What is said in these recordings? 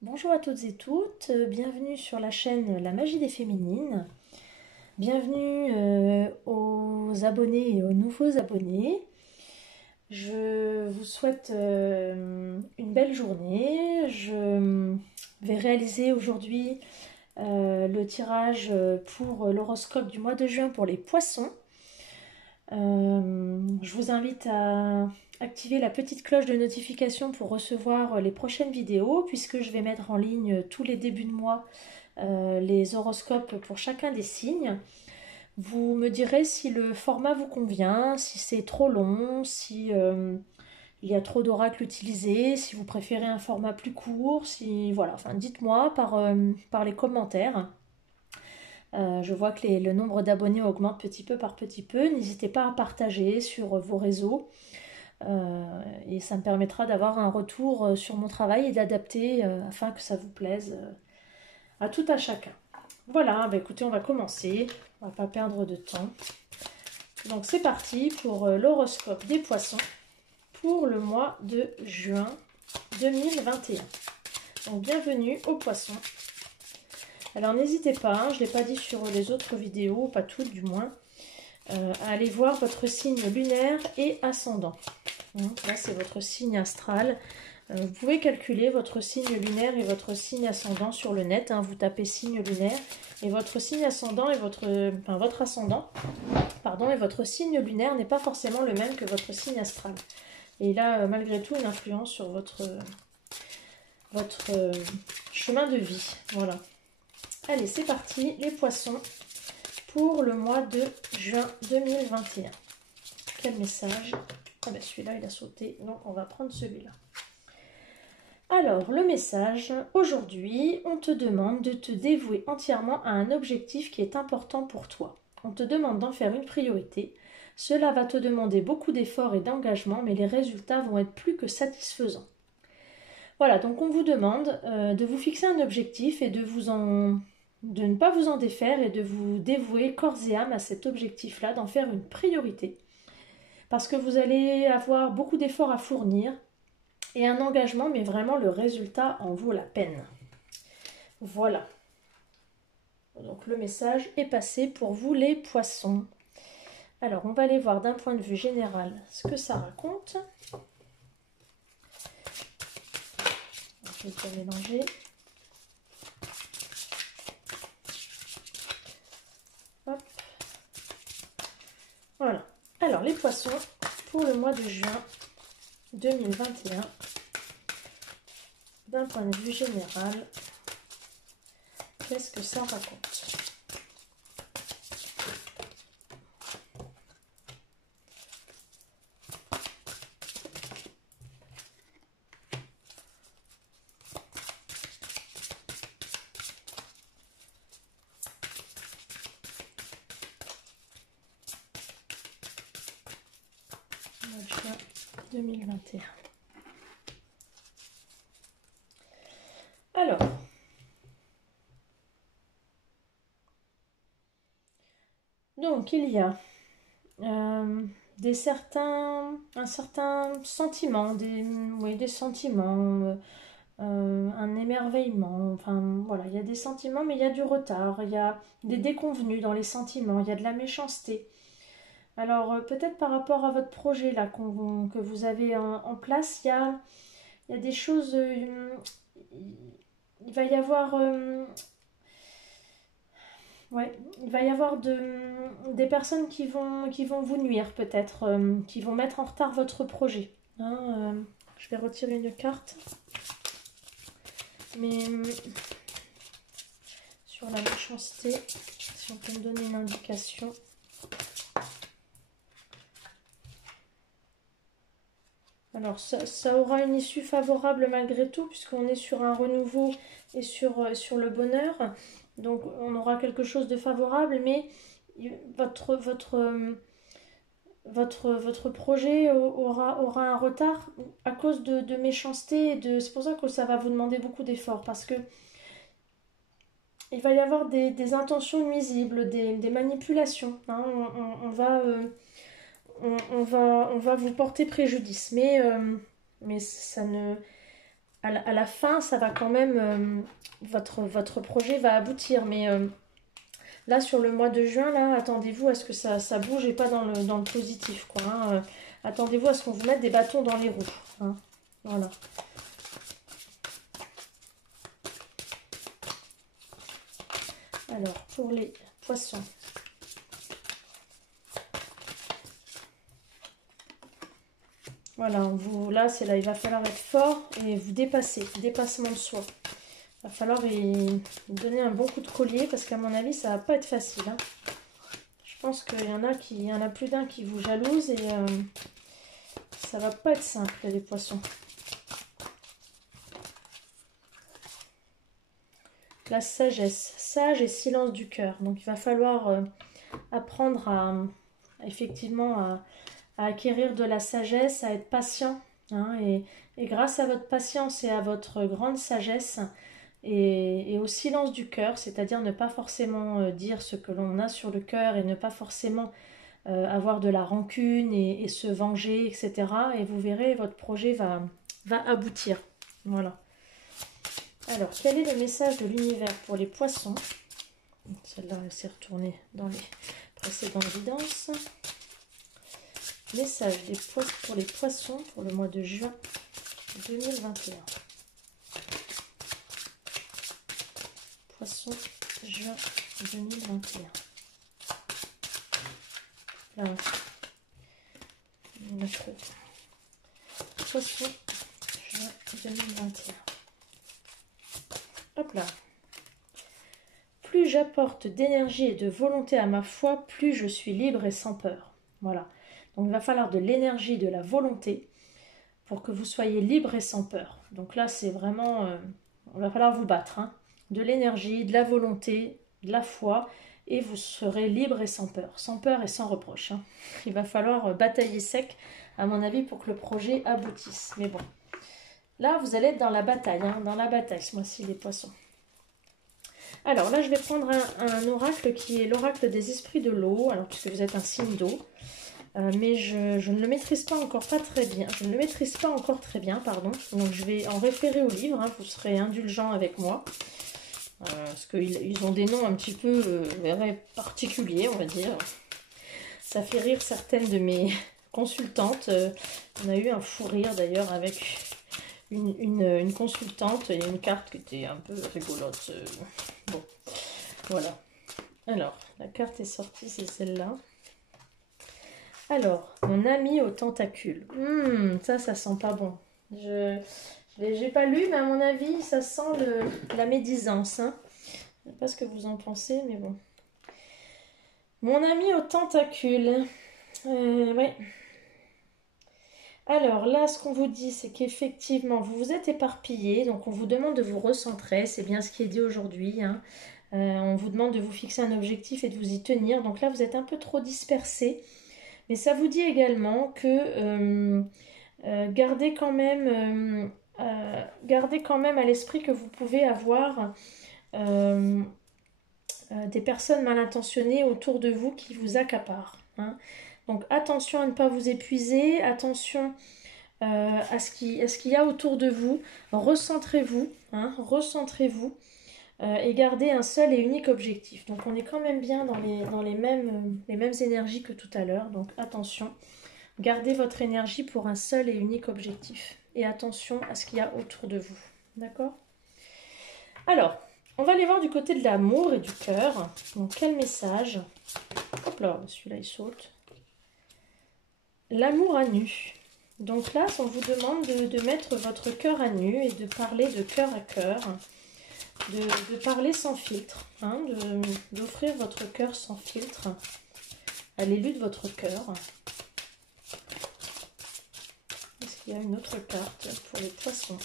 Bonjour à toutes et toutes, bienvenue sur la chaîne La Magie des Féminines. Bienvenue aux abonnés et aux nouveaux abonnés. Je vous souhaite une belle journée. Je vais réaliser aujourd'hui le tirage pour l'horoscope du mois de juin pour les poissons. Je vous invite à activer la petite cloche de notification pour recevoir les prochaines vidéos, puisque je vais mettre en ligne tous les débuts de mois les horoscopes pour chacun des signes. Vous me direz si le format vous convient, si c'est trop long, si il y a trop d'oracles utilisés, si vous préférez un format plus court, si voilà, enfin dites-moi par les commentaires. Je vois que le nombre d'abonnés augmente petit peu par petit peu. N'hésitez pas à partager sur vos réseaux et ça me permettra d'avoir un retour sur mon travail et d'adapter afin que ça vous plaise à tout à chacun. Voilà, bah écoutez, on va commencer. On va pas perdre de temps. Donc c'est parti pour l'horoscope des poissons pour le mois de juin 2021. Donc bienvenue aux poissons. Alors n'hésitez pas, je ne l'ai pas dit sur les autres vidéos, pas toutes du moins, à aller voir votre signe lunaire et ascendant. Là c'est votre signe astral. Vous pouvez calculer votre signe lunaire et votre signe ascendant sur le net. Vous tapez signe lunaire et votre signe ascendant et votre ascendant, pardon, et votre signe lunaire n'est pas forcément le même que votre signe astral. Et il a malgré tout une influence sur votre chemin de vie. Voilà. Allez, c'est parti, les poissons, pour le mois de juin 2021. Quel message? Ah ben celui-là, il a sauté, donc on va prendre celui-là. Alors, le message, aujourd'hui, on te demande de te dévouer entièrement à un objectif qui est important pour toi. On te demande d'en faire une priorité. Cela va te demander beaucoup d'efforts et d'engagement, mais les résultats vont être plus que satisfaisants. Voilà, donc on vous demande de vous fixer un objectif et de ne pas vous en défaire et de vous dévouer corps et âme à cet objectif-là, d'en faire une priorité. Parce que vous allez avoir beaucoup d'efforts à fournir et un engagement, mais vraiment le résultat en vaut la peine. Voilà. Donc le message est passé pour vous les poissons. Alors on va aller voir d'un point de vue général ce que ça raconte. Je vais pas mélanger. Hop. Voilà. Alors les poissons pour le mois de juin 2021. D'un point de vue général, qu'est-ce que ça raconte? Juin 2021. Alors, donc il y a un certain sentiment, des sentiments, un émerveillement, enfin voilà, il y a des sentiments, mais il y a du retard, il y a des déconvenus dans les sentiments, il y a de la méchanceté. Alors peut-être par rapport à votre projet là que vous avez en place, il y a des choses, il va y avoir ouais, il va y avoir des personnes qui vont vous nuire peut-être, qui vont mettre en retard votre projet. Je vais retirer une carte. Mais sur la méchanceté, si on peut me donner une indication. Alors ça aura une issue favorable malgré tout, puisqu'on est sur un renouveau et sur le bonheur. Donc on aura quelque chose de favorable, mais votre projet aura un retard à cause de méchanceté. C'est pour ça que ça va vous demander beaucoup d'efforts, parce que il va y avoir des intentions nuisibles, des manipulations. On va vous porter préjudice, mais ça ne... à la fin, ça va quand même, votre projet va aboutir. Mais là, sur le mois de juin, là, attendez-vous à ce que ça bouge et pas dans le positif, quoi. Hein. Attendez-vous à ce qu'on vous mette des bâtons dans les roues. Hein. Voilà. Alors, pour les poissons. Voilà, là, c'est là, il va falloir être fort et vous dépasser, dépassement de soi. Il va falloir y donner un bon coup de collier parce qu'à mon avis, ça va pas être facile. Hein. Je pense qu'il y en a plus d'un qui vous jalouse et ça va pas être simple, les poissons. La sagesse, sage et silence du cœur. Donc, il va falloir apprendre effectivement à acquérir de la sagesse, à être patient. Hein, et grâce à votre patience et à votre grande sagesse et au silence du cœur, c'est-à-dire ne pas forcément dire ce que l'on a sur le cœur et ne pas forcément avoir de la rancune et se venger, etc. Et vous verrez, votre projet va aboutir. Voilà. Alors, quel est le message de l'univers pour les poissons? Celle-là, elle s'est retournée dans les précédentes vidances. Message pour les poissons pour le mois de juin 2021. Poisson, juin 2021. Là, il y en a trop. Poisson, juin 2021. Hop là. Plus j'apporte d'énergie et de volonté à ma foi, plus je suis libre et sans peur. Voilà. Donc il va falloir de l'énergie, de la volonté pour que vous soyez libre et sans peur. Donc là, c'est vraiment... il va falloir vous battre. Hein. De l'énergie, de la volonté, de la foi, et vous serez libre et sans peur et sans reproche. Hein. Il va falloir batailler sec, à mon avis, pour que le projet aboutisse. Mais bon, là, vous allez être dans la bataille, hein, dans la bataille ce mois-ci, les poissons. Alors là, je vais prendre un oracle qui est l'oracle des esprits de l'eau, alors puisque vous êtes un signe d'eau. Mais je ne le maîtrise pas encore très bien. Je ne le maîtrise pas encore très bien, pardon. Donc je vais en référer au livre. Hein, vous serez indulgents avec moi. Parce qu'ils ont des noms un petit peu particuliers, on va dire. Ça fait rire certaines de mes consultantes. On a eu un fou rire d'ailleurs avec une consultante et une carte qui était un peu rigolote. Bon, voilà. Alors, la carte est sortie, c'est celle-là. Alors, mon ami aux tentacules. Ça sent pas bon. J'ai pas lu, mais à mon avis, ça sent la médisance. Hein. Je sais pas ce que vous en pensez, mais bon. Mon ami aux tentacules. Ouais. Alors là, ce qu'on vous dit, c'est qu'effectivement, vous vous êtes éparpillé. Donc, on vous demande de vous recentrer. C'est bien ce qui est dit aujourd'hui. Hein. On vous demande de vous fixer un objectif et de vous y tenir. Donc là, vous êtes un peu trop dispersé. Mais ça vous dit également que gardez quand même à l'esprit que vous pouvez avoir des personnes mal intentionnées autour de vous qui vous accaparent. Hein. Donc attention à ne pas vous épuiser, attention à ce qu'il y a autour de vous. Recentrez-vous, hein, recentrez-vous. Et garder un seul et unique objectif. Donc on est quand même bien dans les mêmes énergies que tout à l'heure. Donc attention, gardez votre énergie pour un seul et unique objectif. Et attention à ce qu'il y a autour de vous. D'accord? Alors, on va aller voir du côté de l'amour et du cœur. Donc quel message? Hop là, celui-là il saute. L'amour à nu. Donc là, on vous demande de mettre votre cœur à nu et de parler de cœur à cœur. De parler sans filtre, hein, d'offrir votre cœur sans filtre à l'élu de votre cœur. Est-ce qu'il y a une autre carte pour les poissons?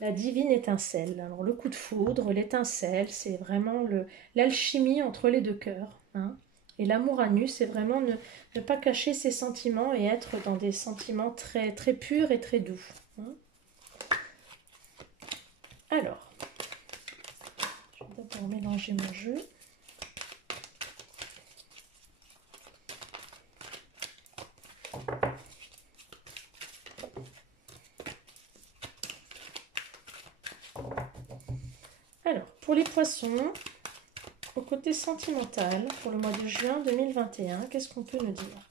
La divine étincelle. Alors le coup de foudre, l'étincelle, c'est vraiment l'alchimie entre les deux cœurs. Hein. Et l'amour à nu, c'est vraiment ne pas cacher ses sentiments et être dans des sentiments très, très purs et très doux. Hein. Alors, je vais d'abord mélanger mon jeu. pour les poissons, au côté sentimental, pour le mois de juin 2021, qu'est-ce qu'on peut nous dire?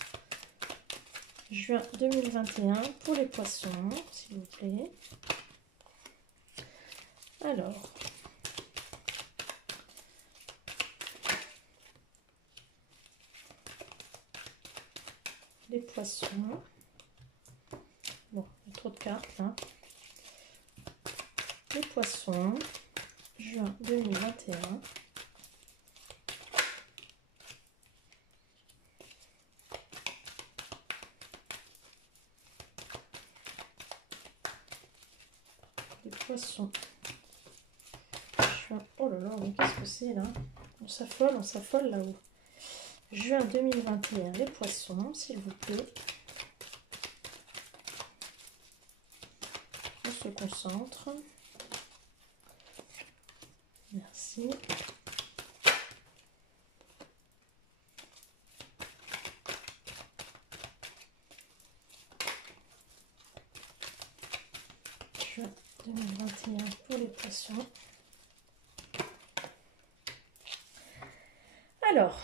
Juin 2021 pour les poissons, s'il vous plaît. Alors, les poissons. Bon, il y a trop de cartes là. Les poissons, juin 2021. Les poissons. Juin. Oh là là, mais qu'est-ce que c'est là? On s'affole là-haut. Juin 2021, les poissons, s'il vous plaît. On se concentre. Merci. Juin 2021 pour les poissons. Alors,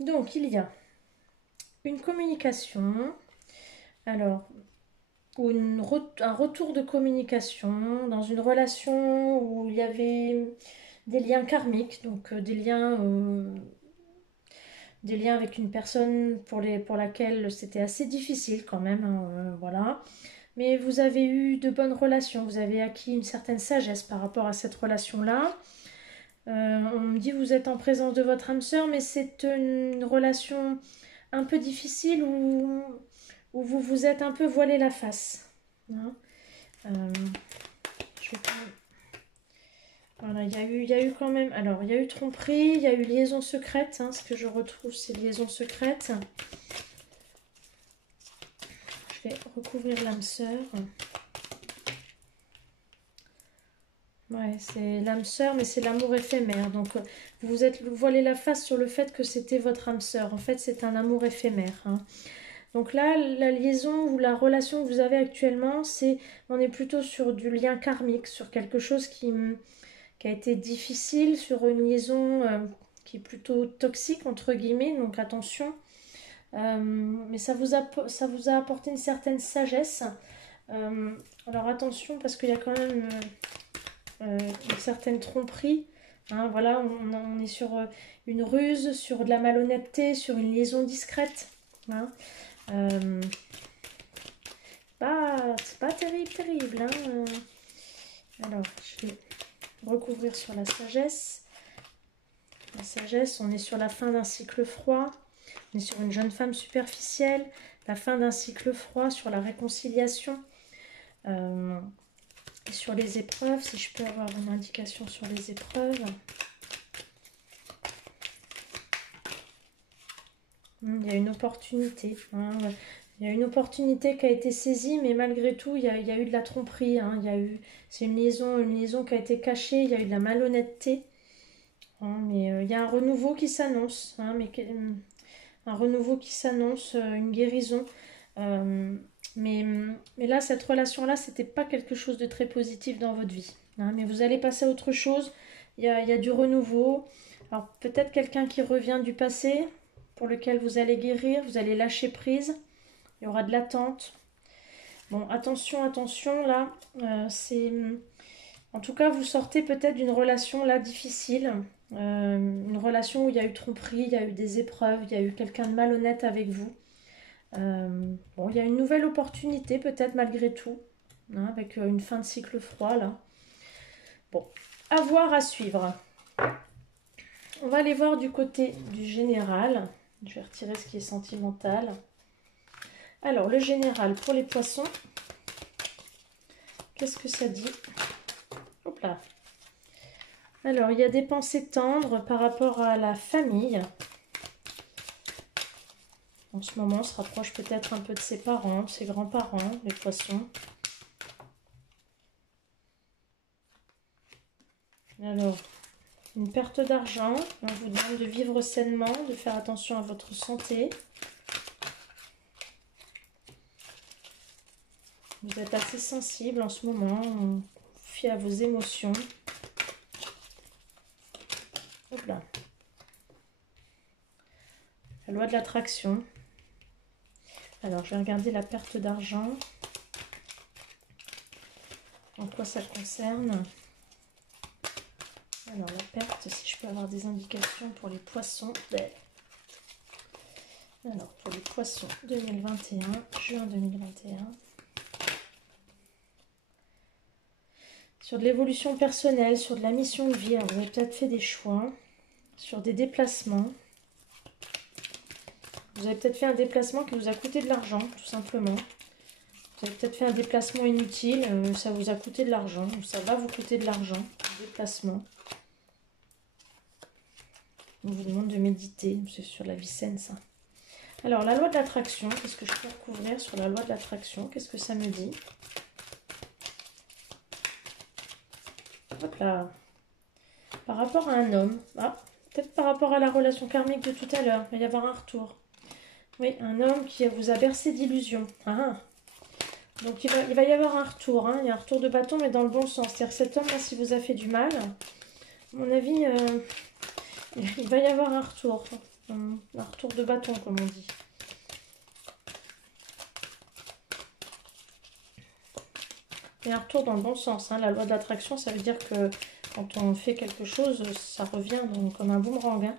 donc il y a une communication, alors, ou un retour de communication dans une relation où il y avait des liens karmiques, donc des liens avec une personne pour laquelle c'était assez difficile quand même, hein, voilà. Mais vous avez eu de bonnes relations, vous avez acquis une certaine sagesse par rapport à cette relation-là. On me dit vous êtes en présence de votre âme sœur, mais c'est une relation un peu difficile où vous vous êtes un peu voilé la face. Hein. Je vais prendre... Voilà, il y a eu quand même... Alors, il y a eu tromperie, il y a eu liaison secrète. Hein, ce que je retrouve, c'est liaison secrète. Je vais recouvrir l'âme sœur. Ouais, c'est l'âme sœur, mais c'est l'amour éphémère. Donc, vous vous êtes voilé la face sur le fait que c'était votre âme sœur. En fait, c'est un amour éphémère. Hein. Donc là, la liaison ou la relation que vous avez actuellement, on est plutôt sur du lien karmique, sur quelque chose qui a été difficile, sur une liaison qui est plutôt toxique, entre guillemets. Donc attention. Mais ça vous a apporté une certaine sagesse. Alors attention, parce qu'il y a quand même... une certaine tromperie. Hein, voilà, on est sur une ruse, sur de la malhonnêteté, sur une liaison discrète. Hein. C'est pas terrible. Hein. Alors, je vais recouvrir sur la sagesse. La sagesse, on est sur la fin d'un cycle froid. On est sur une jeune femme superficielle. La fin d'un cycle froid, sur la réconciliation. Et sur les épreuves, si je peux avoir une indication sur les épreuves. Il y a une opportunité. Hein. Il y a une opportunité qui a été saisie, mais malgré tout, il y a eu de la tromperie. Hein. C'est une liaison qui a été cachée. Il y a eu de la malhonnêteté. Hein, mais il y a un renouveau qui s'annonce. Hein, un renouveau qui s'annonce, une guérison. Mais là, cette relation-là, c'était pas quelque chose de très positif dans votre vie. Hein, mais vous allez passer à autre chose. Il y a du renouveau. Alors, peut-être quelqu'un qui revient du passé, pour lequel vous allez guérir, vous allez lâcher prise. Il y aura de l'attente. Bon, attention, là, en tout cas, vous sortez peut-être d'une relation là difficile. Une relation où il y a eu tromperie, il y a eu des épreuves, il y a eu quelqu'un de malhonnête avec vous. Bon, il y a une nouvelle opportunité peut-être malgré tout, hein, avec une fin de cycle froid là. Bon, à voir, à suivre. On va aller voir du côté du général. Je vais retirer ce qui est sentimental. Alors, le général pour les poissons. Qu'est-ce que ça dit? Hop là. Alors, il y a des pensées tendres par rapport à la famille. En ce moment, on se rapproche peut-être un peu de ses parents, de ses grands-parents, les poissons. Alors, une perte d'argent. On vous demande de vivre sainement, de faire attention à votre santé. Vous êtes assez sensible en ce moment. On fie à vos émotions. Hop là. La loi de l'attraction. Alors, je vais regarder la perte d'argent. En quoi ça concerne? Alors, la perte, si je peux avoir des indications pour les poissons. Alors, pour les poissons 2021, juin 2021. Sur de l'évolution personnelle, sur de la mission de vie, vous avez peut-être fait des choix. Sur des déplacements. Vous avez peut-être fait un déplacement qui vous a coûté de l'argent, tout simplement. Vous avez peut-être fait un déplacement inutile, ça vous a coûté de l'argent, ou ça va vous coûter de l'argent, déplacement. On vous demande de méditer, c'est sur la vie saine, ça. Alors, la loi de l'attraction, qu'est-ce que je peux recouvrir sur la loi de l'attraction? Qu'est-ce que ça me dit? Hop là. Par rapport à un homme, peut-être par rapport à la relation karmique de tout à l'heure, il va y avoir un retour. Oui, un homme qui vous a bercé d'illusions. Donc il va y avoir un retour, il y a un retour de bâton, mais dans le bon sens. C'est-à-dire que cet homme-là, s'il vous a fait du mal, à mon avis, il va y avoir un retour de bâton, comme on dit. Et un retour dans le bon sens. La loi d'attraction, ça veut dire que quand on fait quelque chose, ça revient comme un boomerang.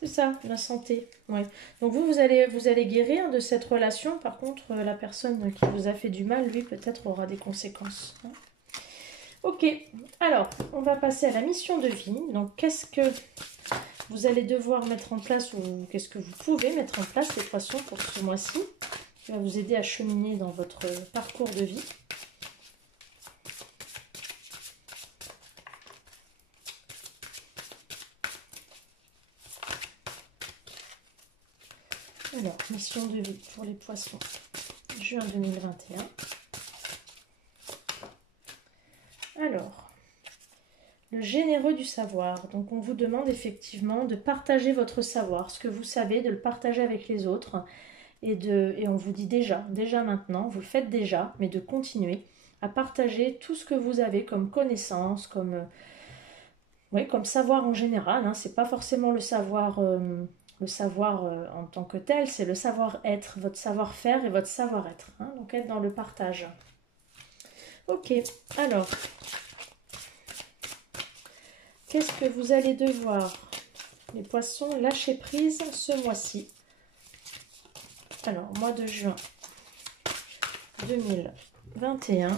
C'est ça, la santé. Ouais. Donc vous allez guérir de cette relation. Par contre, la personne qui vous a fait du mal, lui, peut-être aura des conséquences. Ok, alors, on va passer à la mission de vie. Donc, qu'est-ce que vous allez devoir mettre en place ou qu'est-ce que vous pouvez mettre en place, les poissons, pour ce mois-ci, qui va vous aider à cheminer dans votre parcours de vie. Alors, mission de vie pour les poissons, juin 2021. Alors, le généreux du savoir. Donc, on vous demande effectivement de partager votre savoir, ce que vous savez, de le partager avec les autres. Et on vous dit déjà maintenant, vous le faites déjà, mais de continuer à partager tout ce que vous avez comme connaissance, comme savoir en général. C'est pas forcément le savoir en tant que tel, c'est le savoir-être, votre savoir-faire et votre savoir-être. Donc être dans le partage. Ok, alors, qu'est-ce que vous allez devoir, les poissons, lâcher prise ce mois-ci? Alors, mois de juin 2021,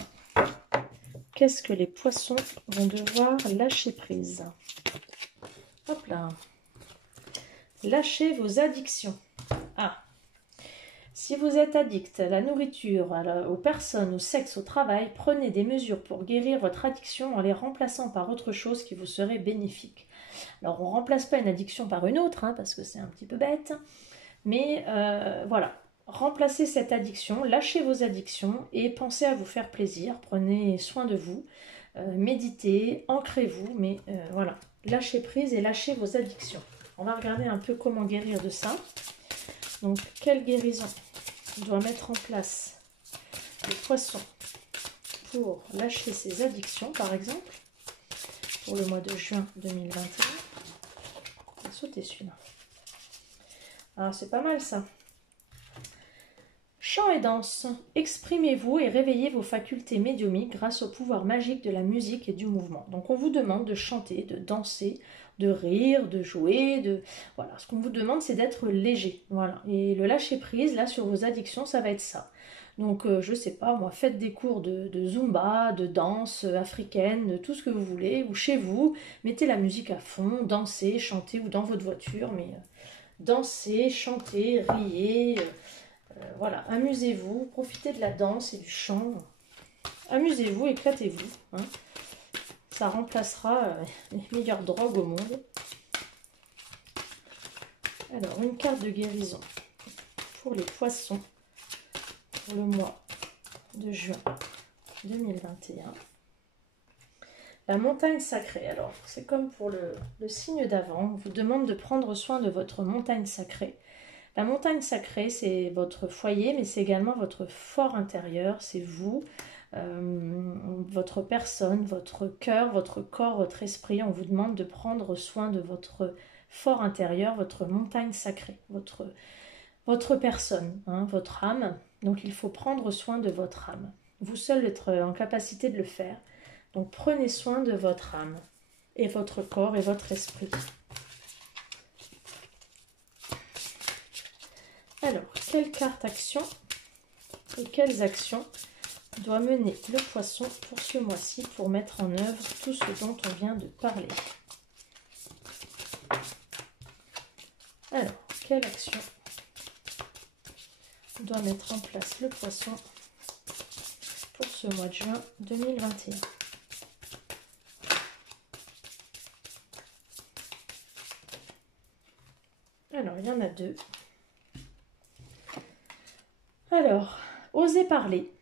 qu'est-ce que les poissons vont devoir lâcher prise? Hop là. Lâchez vos addictions. Si vous êtes addict à la nourriture, aux personnes, au sexe, au travail, prenez des mesures pour guérir votre addiction en les remplaçant par autre chose qui vous serait bénéfique. Alors, on ne remplace pas une addiction par une autre, parce que c'est un petit peu bête. Mais voilà, remplacez cette addiction, lâchez vos addictions et pensez à vous faire plaisir. Prenez soin de vous, méditez, ancrez-vous, mais voilà, lâchez prise et lâchez vos addictions. On va regarder un peu comment guérir de ça. Donc, quelle guérison doit mettre en place le poisson pour lâcher ses addictions, par exemple, pour le mois de juin 2021. On va sauter celui-là. Alors, c'est pas mal, ça. Chant et danse. Exprimez-vous et réveillez vos facultés médiumiques grâce au pouvoir magique de la musique et du mouvement. Donc, on vous demande de chanter, de danser, de rire, de jouer, voilà. Ce qu'on vous demande, c'est d'être léger, voilà. Et le lâcher prise, là, sur vos addictions, ça va être ça. Donc, je sais pas, moi, faites des cours de zumba, de danse africaine, de tout ce que vous voulez, ou chez vous, mettez la musique à fond, dansez, chantez, ou dans votre voiture, mais dansez, chantez, riez, voilà, amusez-vous, profitez de la danse et du chant, amusez-vous, éclatez-vous, Ça remplacera les meilleures drogues au monde. Alors, une carte de guérison pour les poissons pour le mois de juin 2021. La montagne sacrée. Alors, c'est comme pour le signe d'avant. On vous demande de prendre soin de votre montagne sacrée. La montagne sacrée, c'est votre foyer, mais c'est également votre fort intérieur. C'est vous. votre personne, votre cœur, votre corps, votre esprit. On vous demande de prendre soin de votre fort intérieur, votre montagne sacrée, votre personne, hein, votre âme. Donc il faut prendre soin de votre âme. Vous seul êtes en capacité de le faire. Donc prenez soin de votre âme et votre corps et votre esprit. Alors, quelle carte action et quelles actions doit mener le poisson pour ce mois-ci pour mettre en œuvre tout ce dont on vient de parler? Alors, quelle action doit mettre en place le poisson pour ce mois de juin 2021? Alors, il y en a deux. Alors, osez parler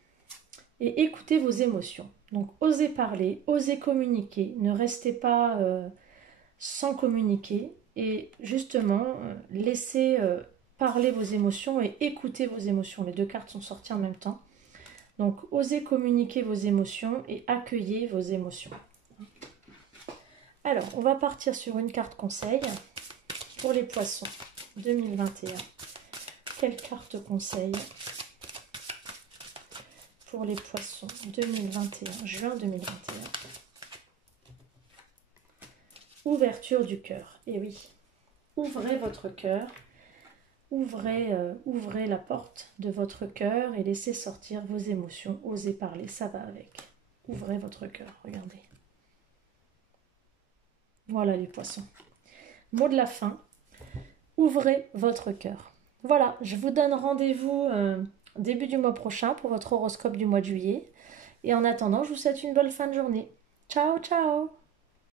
et écoutez vos émotions. Donc, osez parler, osez communiquer. Ne restez pas sans communiquer. Et justement, laissez parler vos émotions et écouter vos émotions. Les deux cartes sont sorties en même temps. Donc, osez communiquer vos émotions et accueillez vos émotions. Alors, on va partir sur une carte conseil pour les poissons 2021. Quelle carte conseil pour les poissons 2021, juin 2021? Ouverture du cœur. Et oui, ouvrez votre cœur, ouvrez la porte de votre cœur et laissez sortir vos émotions. Osez parler, ça va avec. Ouvrez votre cœur, regardez. Voilà les poissons. Mot de la fin, ouvrez votre cœur. Voilà, je vous donne rendez-vous début du mois prochain pour votre horoscope du mois de juillet. Et en attendant, je vous souhaite une bonne fin de journée. Ciao, ciao!